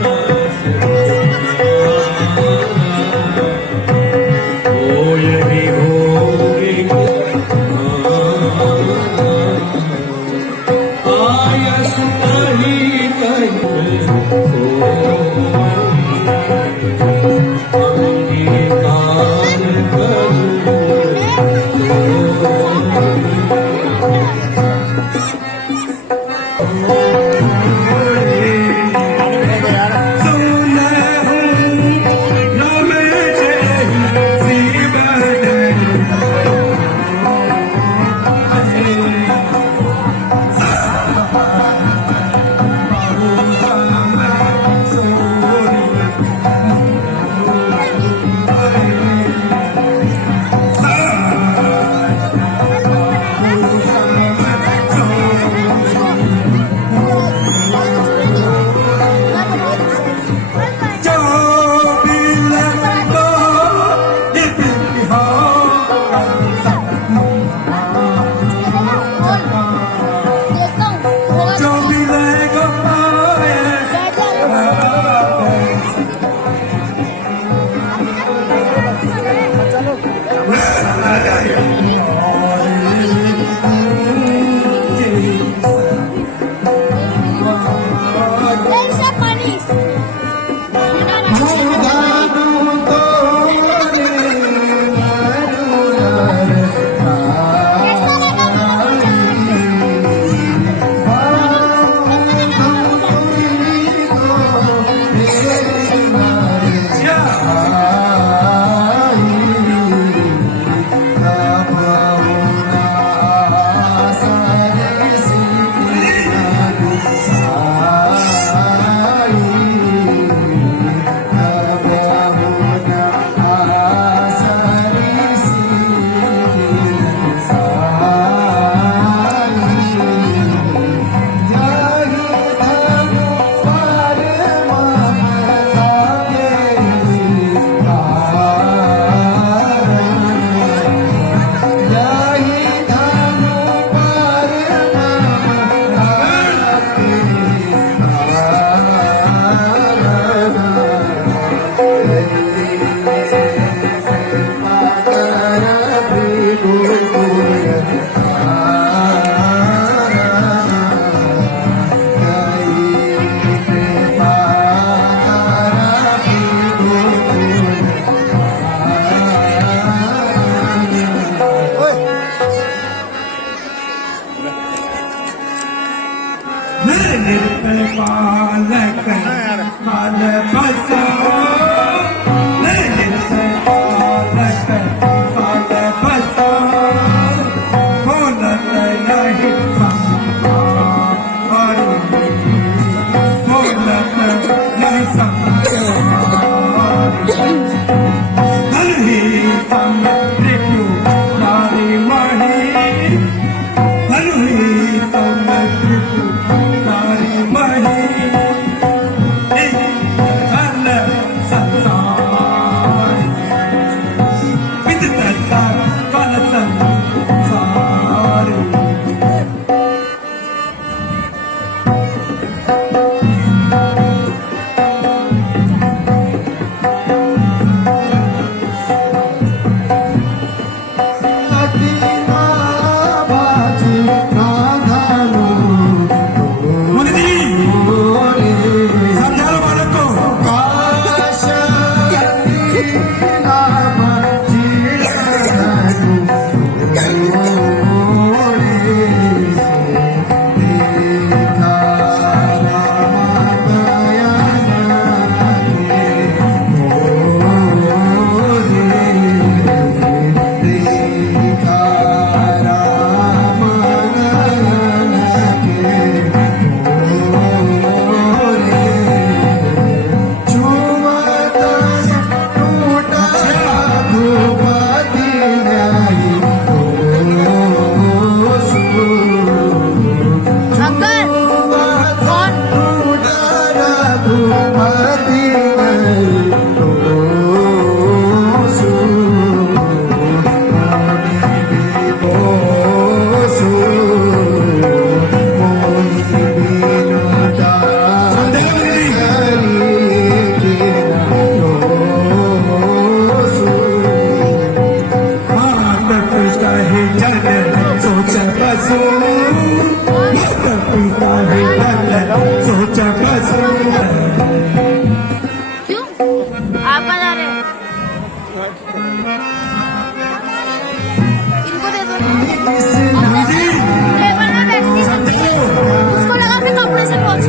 क्यों आप कहाँ जा रहे हैं? इनको दे दो टेबल में बैठती सकती है, उसको लगा के कपड़े से पहुंच।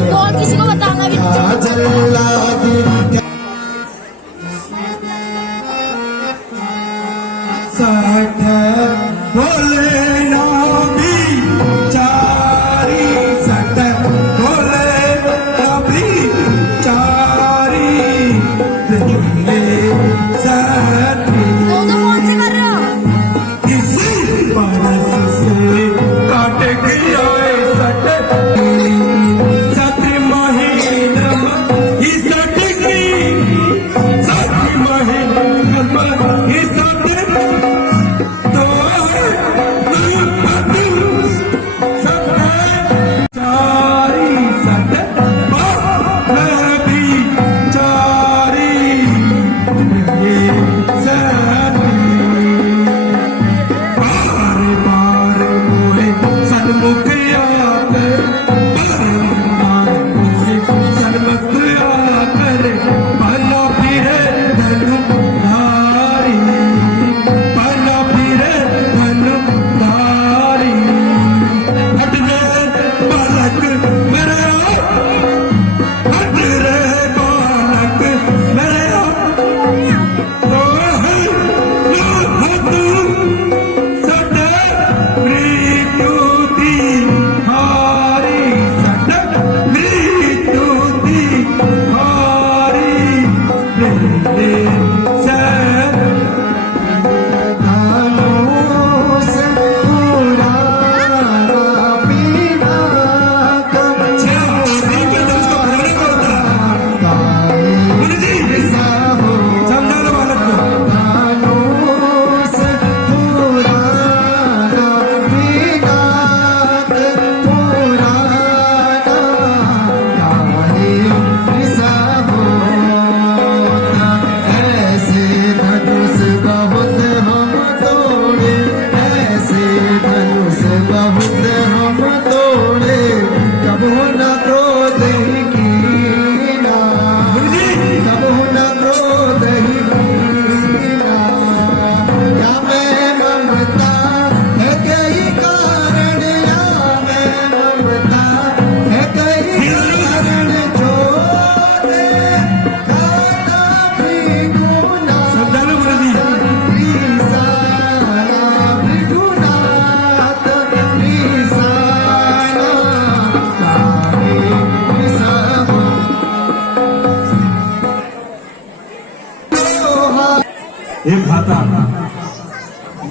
तो और किसी को बताना भी नहीं। बोले ना भी चारी सट बोले ना भी चारी साथी तो फोन से कर रहे हो? किसी बरस से काट गया सट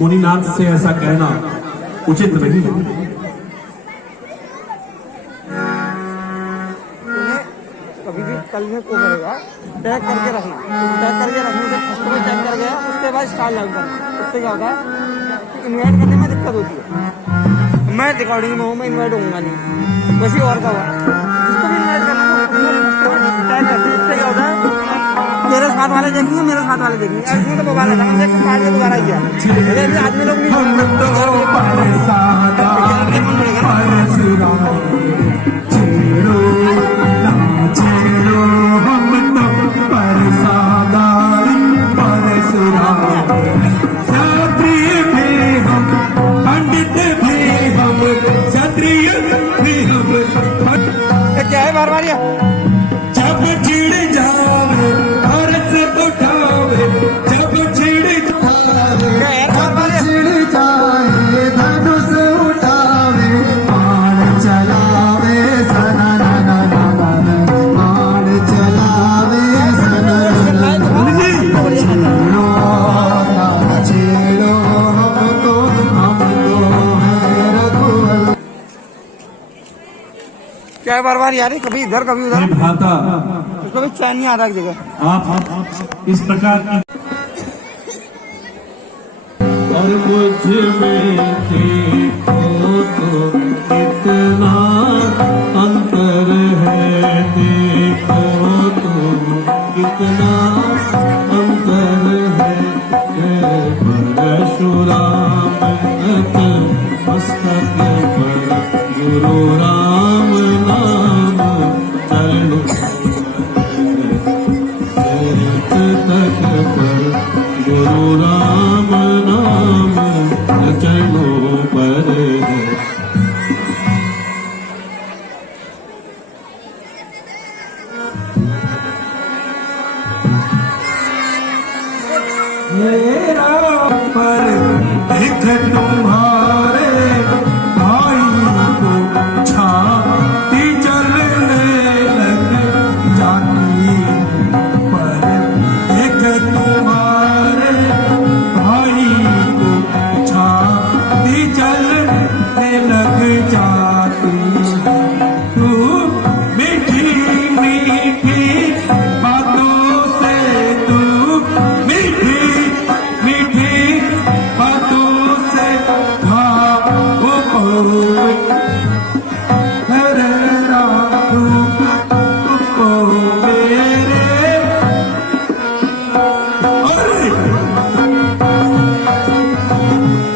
मुनिनाथ से ऐसा कहना उचित नहीं है। कभी भी कल में को करेगा टैग करके रखना, टैग करके रखने से फर्स्ट में टैग कर गया, उसके बाद स्टार लागू करना। उससे क्या होता है, इन्वाइट करने में दिक्कत होती है। मैं रिकॉर्डिंग में हूँ, मैं इन्वाइट होऊंगा नहीं, वैसे और का हुआ जिसको भी इन्वाइट करना है टैग करते हैं। उससे क्या होता है, तेरे साथ वाले देखेंगे, मेरे साथ वाले देखेंगे, ऐसे तो बवाल है। देख पार्ट में दोबारा किया अभी आदमी लोग क्या है बार बार जब चिड़ जावे हर्ष उठावे, जब चिड़ चिड़ जाए धनुष उठावे, बाण चलावे सना ना ना ना ना, बाण चलावे सना ना ना, छेड़ो हमको है रघुवर। क्या है बार बार यार, कभी इधर कभी उधर, भाता उसको भी चैन नहीं आता एक जगह। आप इस प्रकार की और मुझ में देखो तो कितना अंतर है, देखो तो कितना अंतर है। परशुराम मस्तक पर गुरु राम नाम चलो तक पर गुरु राम नाम चलो पर है। मेरा पर देख तुम्हारे भाई को छाती चलने लग जाती, पर देख तुम्हारे भाई को छाती चलने लग जाती। तू मीठी मीठी बातों से, तू मीठी मीठी बातों से भावो हरे राधू को मेरे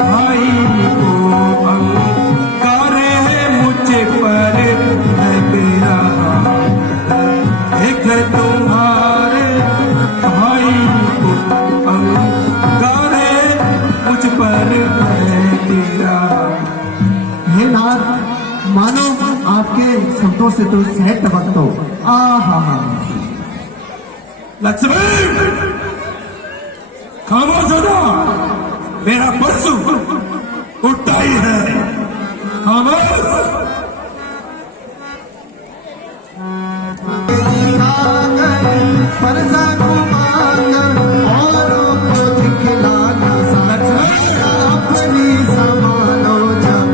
भाई को अंगारे मुझे पर है मेरा, एक तुम्हारे भाई को अंगारे मुझ पर है तेरा। हे नाथ, मानो आपके शब्दों से तो सहज टपकता हो। आहा हा, लक्ष्मण खामोश हो जा, मेरा परसू उठता ही है, खामोश। परसा घुमाकर औरों को दिखलाना, अपनी संभालो जब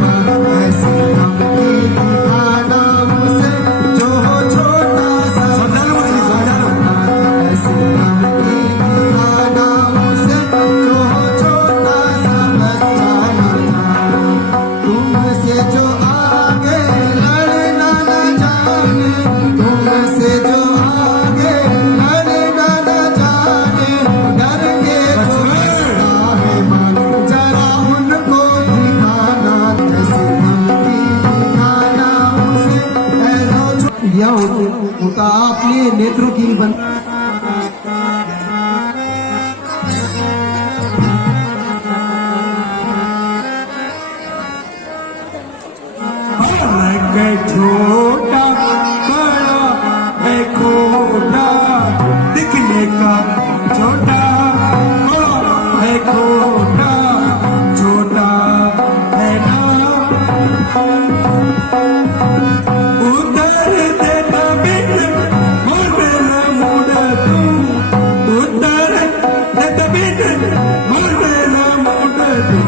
ऐसी धमकी दिखाना मुझसे, जो छोटा सा ऐसी धमकी दिखाना मुझसे, जो छोटा सा बच्चा तुमसे जो आगे लड़ना न जाने, तुमसे जो आगे लड़ना न जाने, डर के घुसता है मन, जरा उनको दिखाना, जैसे धमकी दिखाना उसे ऐसा। यह होता अपने नेत्रों की बन छोटा बड़ा है खोटा, दिखने का छोटा बड़ा है खोटा, छोटा है ना उधर देता बिन मुड़ मुड़ तू, उधर देता बिन मुड़ मुड़ तू।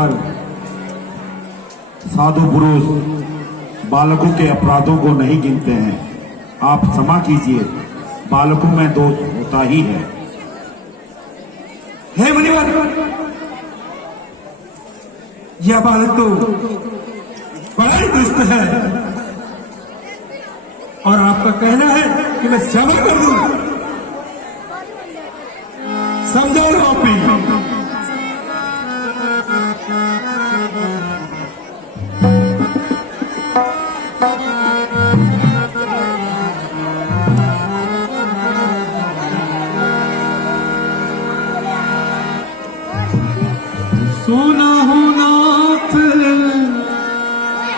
पर साधु पुरुष बालकों के अपराधों को नहीं गिनते हैं। आप क्षमा कीजिए, बालकों में दोष होता ही है। हे मुनिवर, यह बालक तो बड़ा ही दुष्ट है और आपका कहना है कि मैं क्षमा कर दूं। समझाओ आप भी। सुना हूँ नाथ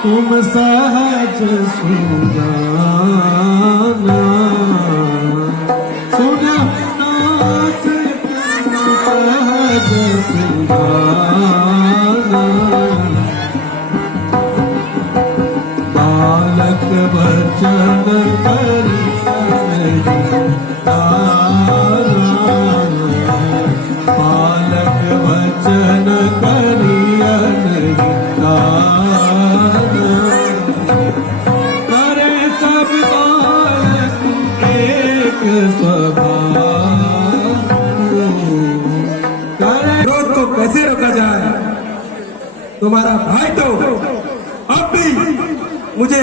तुम सहज सुजाना, सुना हूँ नाथ तुम सहज सुजाना, बालक वचन करी बालक वचन करियन करे सब बालक एक स्वभाव करे। क्रोध को कैसे रोका जाए? तुम्हारा भाई तो अब भी मुझे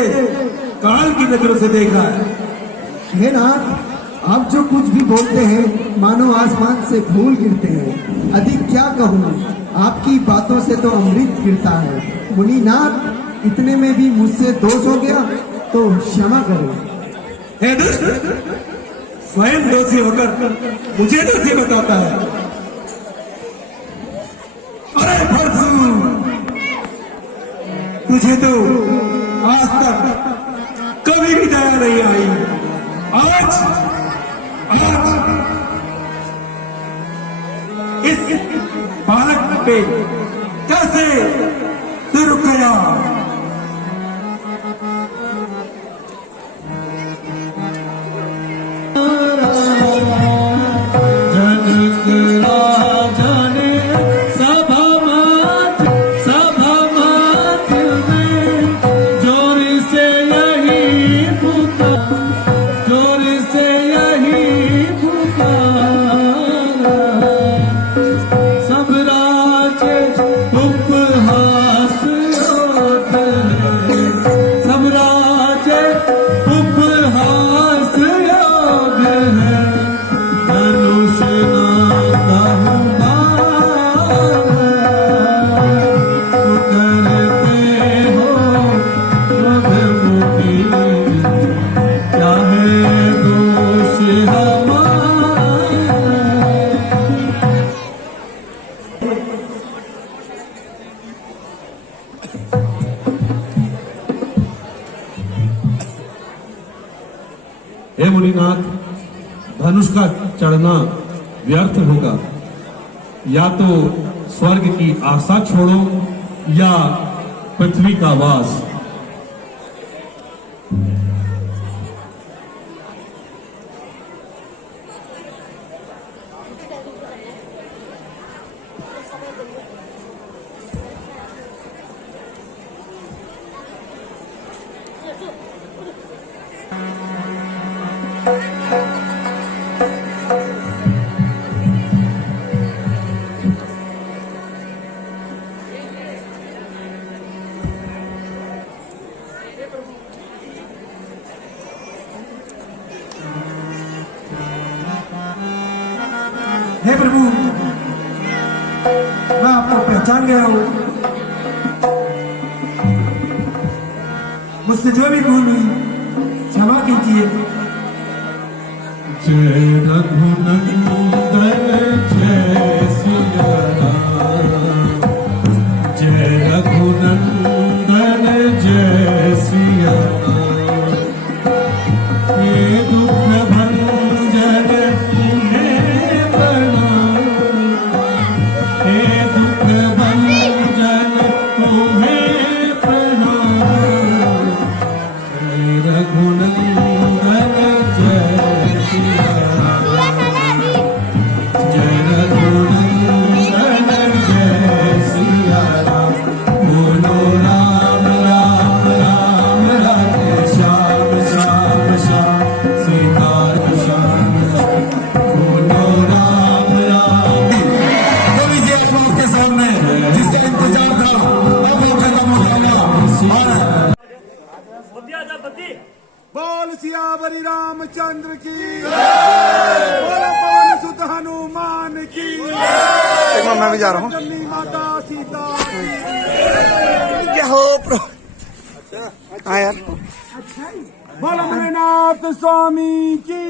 काल की नजरों से देख रहा है। हे नाथ, आप जो कुछ भी बोलते हैं मानो आसमान से फूल गिरते हैं। अधिक क्या कहूँ, आपकी बातों से तो अमृत गिरता है। मुनिनाथ, इतने में भी मुझसे दोष हो गया तो क्षमा करें। हे दुष्ट, स्वयं दोषी होकर मुझे दोषी बताता है। अरे भरसू, तुझे तो आज तक कभी भी दया नहीं आई। आज इस बालक पे कैसे तुर गया? जनक राजा ने सभा मात में जोर से यही पुकारा, जोर से यही पुकारा, सब राज उपहास योग है, सब राज उपहास योग है, धनुष नाता करते हो मुखी, चाहे दोष हमारा। हे मुनिनाथ, धनुष का चढ़ना व्यर्थ होगा। या तो स्वर्ग की आशा छोड़ो या पृथ्वी का वास। हे प्रभु, मैं आपको पहचान गया हूँ। मुझसे जो भी भूल हुई क्षमा कीजिए। जय रघुनंदन जय सिया राम, जय रघुनंदन जय सिया राम, ये दुख भंजन तुम्हें प्रणाम, हे दुख भंजन तुम्हें प्रणाम, जय रघुनंदन जय सिया राम। चलो मैं भी जा रहा हूँ। क्या हो हाँ यार बोलो भोलेनाथ स्वामी की